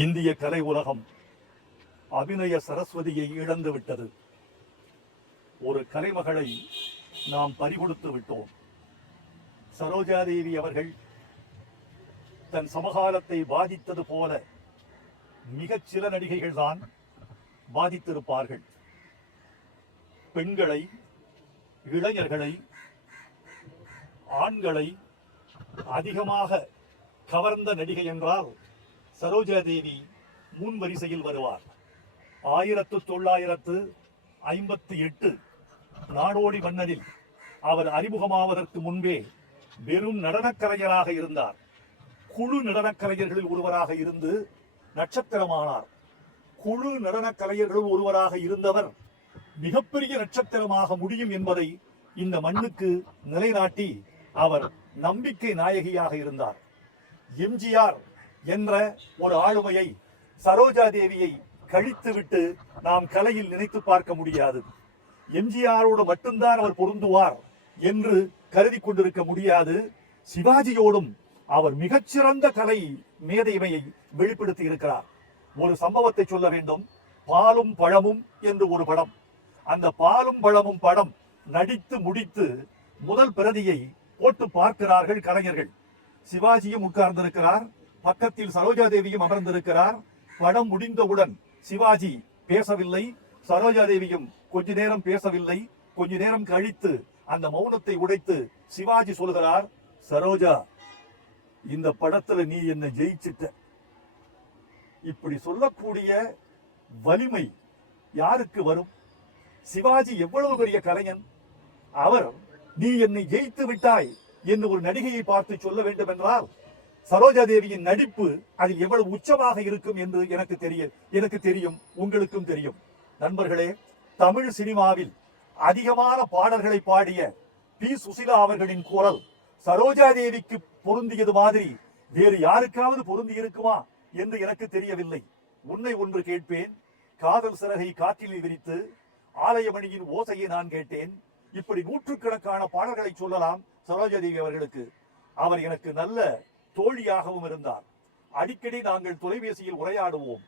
இந்திய கலை உலகம் அபிநய சரஸ்வதியை இழந்து விட்டது. ஒரு கலைமகளை நாம் பறிகொடுத்து விட்டோம். சரோஜாதேவி அவர்கள் தன் சமகாலத்தை பாதித்தது போல மிகச் சில நடிகைகள் தான் பாதித்திருப்பார்கள். பெண்களை, இளைஞர்களை, ஆண்களை அதிகமாக கவர்ந்த நடிகை என்றால் சரோஜாதேவி முன் வரிசையில் வருவார். 1958 நாடோடி மன்னனில் அவர் அறிமுகமாவதற்கு முன்பே வெறும் நடனக்கலைஞராக இருந்தார். குழு நடனக்கலைஞர்களில் ஒருவராக இருந்து நட்சத்திரமானார். குழு நடனக்கலைஞர்களில் ஒருவராக இருந்தவர் மிகப்பெரிய நட்சத்திரமாக முடியும் என்பதை இந்த மண்ணுக்கு நிலைநாட்டி அவர் நம்பிக்கை நாயகியாக இருந்தார். எம்ஜிஆர் என்ற ஒரு ஆளுமையை சரோஜாதேவியை கழித்துவிட்டு நாம் கலையில் நினைத்து பார்க்க முடியாது. எம்ஜிஆரோடு மட்டும்தான் அவர் பொருந்துவார் என்று கருதி கொண்டிருக்க முடியாது. சிவாஜியோடும் அவர் மிகச்சிறந்த கலை மேதைமையை வெளிப்படுத்தி இருக்கிறார். ஒரு சம்பவத்தை சொல்ல வேண்டும். பாலும் பழமும் என்று ஒரு படம். அந்த பாலும் பழமும் படம் நடித்து முடித்து முதல் பிரதியை போட்டு பார்க்கிறார்கள் கலைஞர்கள். சிவாஜியும் உட்கார்ந்திருக்கிறார், பக்கத்தில் சரோஜாதேவியும் அமர்ந்திருக்கிறார். படம் முடிந்தவுடன் சிவாஜி பேசவில்லை, சரோஜாதேவியும் கொஞ்ச நேரம் பேசவில்லை. கொஞ்ச நேரம் கழித்து அந்த மௌனத்தை உடைத்து சிவாஜி சொல்கிறார், சரோஜா, இந்த படத்துல நீ என்ன ஜெயிச்சிட்ட. இப்படி சொல்லக்கூடிய வலிமை யாருக்கு வரும்? சிவாஜி எவ்வளவு பெரிய கலைஞன். அவர் நீ என்னை ஜெயித்து விட்டாய் என்று ஒரு நடிகையை பார்த்து சொல்ல வேண்டும் என்றால் சரோஜாதேவியின் நடிப்பு அதில் எவ்வளவு உச்சமாக இருக்கும் என்று எனக்கு தெரியும், உங்களுக்கும் தெரியும். நண்பர்களே, தமிழ் சினிமாவில் அதிகமான பாடல்களை பாடிய பி. சுசிலா அவர்களின் குரல் சரோஜாதேவிக்கு பொருந்தியது மாதிரி வேறு யாருக்காவது பொருந்தி இருக்குமா என்று எனக்கு தெரியவில்லை. உன்னை ஒன்று கேட்பேன், காதல் சிறகை காற்றில் விரித்து, ஆலயமணியின் ஓசையை நான் கேட்டேன். இப்படி நூற்றுக்கணக்கான பாடல்களை சொல்லலாம் சரோஜாதேவி அவர்களுக்கு. அவர் எனக்கு நல்ல தோழியாகவும் இருந்தார். அடிக்கடி நாங்கள் தொலைபேசியில் உரையாடுவோம்.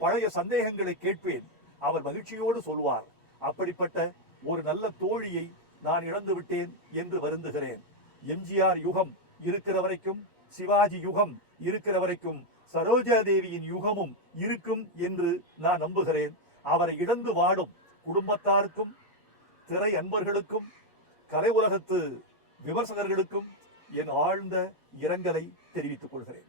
பழைய சந்தேகங்களை கேட்பேன், அவர் மகிழ்ச்சியோடு சொல்வார். அப்படிப்பட்ட ஒரு நல்ல தோழியை நான் இழந்து விட்டேன் என்று வருந்துகிறேன். எம்ஜிஆர் யுகம் இருக்கிற வரைக்கும், சிவாஜி யுகம் இருக்கிற வரைக்கும் சரோஜாதேவியின் யுகமும் இருக்கும் என்று நான் நம்புகிறேன். அவரை இழந்து வாடும் குடும்பத்தாருக்கும், திரை அன்பர்களுக்கும், கலை உலகத்து விமர்சகர்களுக்கும் என் ஆழ்ந்த இரங்கலை தெரிவித்துக் கொள்கிறேன்.